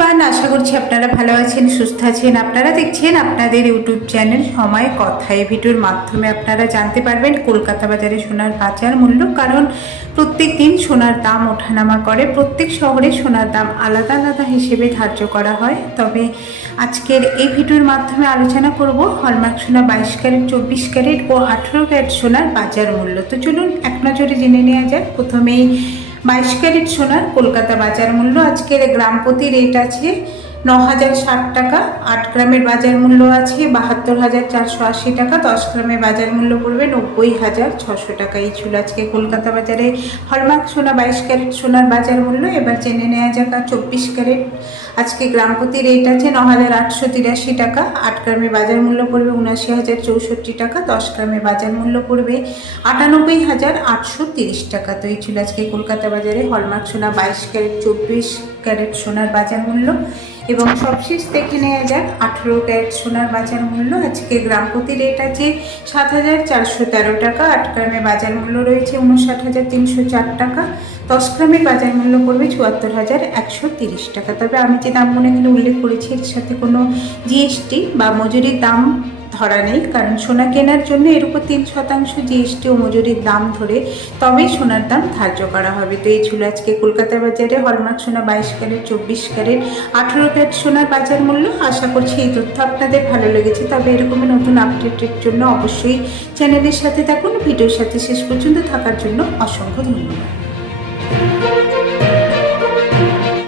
Everyone আশা করছি আপনারা ভালো আছেন, সুস্থ আছেন। আপনারা দেখছেন আপনাদের ইউটিউব চ্যানেল সময় কথা। এই ভিডিওর মাধ্যমে আপনারা জানতে পারবেন কলকাতা বাজারে সোনার বাজার মূল্য, কারণ প্রত্যেক দিন সোনার দাম ওঠানামা করে। প্রত্যেক শহরে সোনার দাম আলাদা আলাদা হিসেবে ধার্য করা হয়। তবে আজকের এই ভিডিওর মাধ্যমে আলোচনা করব হলমার্ক সোনা বাইশ ক্যারেট, চব্বিশ ক্যারেট ও আঠেরো ক্যারেট সোনার বাজার মূল্য। তো চলুন এক নজরে জেনে নেওয়া যাক। প্রথমেই বাইশ ক্যারেট সোনার কলকাতা বাজার মূল্য। আজকের গ্রাম প্রতি রেট আছে ন হাজার ষাট টাকা, আট গ্রামের বাজার মূল্য আছে বাহাত্তর হাজার চারশো আশি টাকা, দশ গ্রামের বাজার মূল্য পড়বে নব্বই হাজার ছশো টাকা। এই ছিল আজকে কলকাতা বাজারে হলমার্ক সোনা বাইশ ক্যারেট সোনার বাজার মূল্য, এবার জেনে নেওয়া যাক চব্বিশ ক্যারেট। আজকে গ্রাম প্রতি রেট আছে ন হাজার আটশো তিরাশি টাকা, আট গ্রামের বাজার মূল্য পড়বে উনাশি হাজার চৌষট্টি টাকা, দশ গ্রামের বাজার মূল্য পড়বে আটানব্বই হাজার আটশো তিরিশ টাকা। তো এই ছিল আজকে কলকাতা বাজারে হলমার্ক সোনা বাইশ ক্যারেট, চব্বিশ ক্যারেট সোনার বাজার মূল্য। এবং সবশেষ দেখে নেওয়া যাক, আঠেরো ক্যারেট সোনার বাজার মূল্য। আজকে গ্রাম প্রতি রেট আছে সাত হাজার চারশো তেরো টাকা, আট গ্রামের বাজার মূল্য রয়েছে উনষাট হাজার তিনশো চার টাকা। দশ গ্রামের বাজার মূল্য পড়বে চুয়াত্তর হাজার একশো তিরিশ টাকা। তবে আমি যে দামগুলো এখানে উল্লেখ করেছি, এর সাথে কোনো জিএসটি বা মজুরির দাম ধরা নেই। কারণ সোনা কেনার জন্য এর উপর তিন শতাংশ জিএসটি ও মজুরির দাম ধরে তবেই সোনার দাম ধার্য করা হবে। তো এই ছিল আজকে কলকাতা বাজারে হলমার্ক সোনা বাইশ ক্যারেট, চব্বিশ ক্যারেট, আঠেরো ক্যারেট সোনার বাজার মূল্য। আশা করছি এই তথ্য আপনাদের ভালো লেগেছে। তবে এরকমই নতুন আপডেটের জন্য অবশ্যই চ্যানেলের সাথে থাকুন। ভিডিওর সাথে শেষ পর্যন্ত থাকার জন্য অসংখ্য ধন্যবাদ।